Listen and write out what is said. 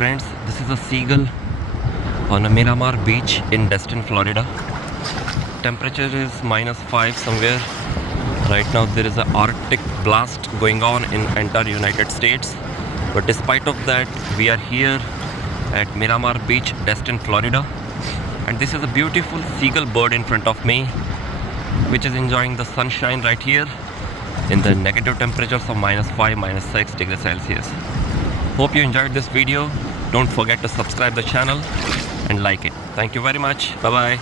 Friends, this is a Seagull on a Miramar beach in Destin, Florida. Temperature is -5 somewhere. Right now there is an Arctic blast going on in entire United States. But despite of that, we are here at Miramar Beach, Destin, Florida. And this is a beautiful seagull bird in front of me, which is enjoying the sunshine right here in the negative temperatures of -5, -6 degrees Celsius. Hope you enjoyed this video. Don't forget to subscribe the channel and like it. Thank you very much. Bye bye.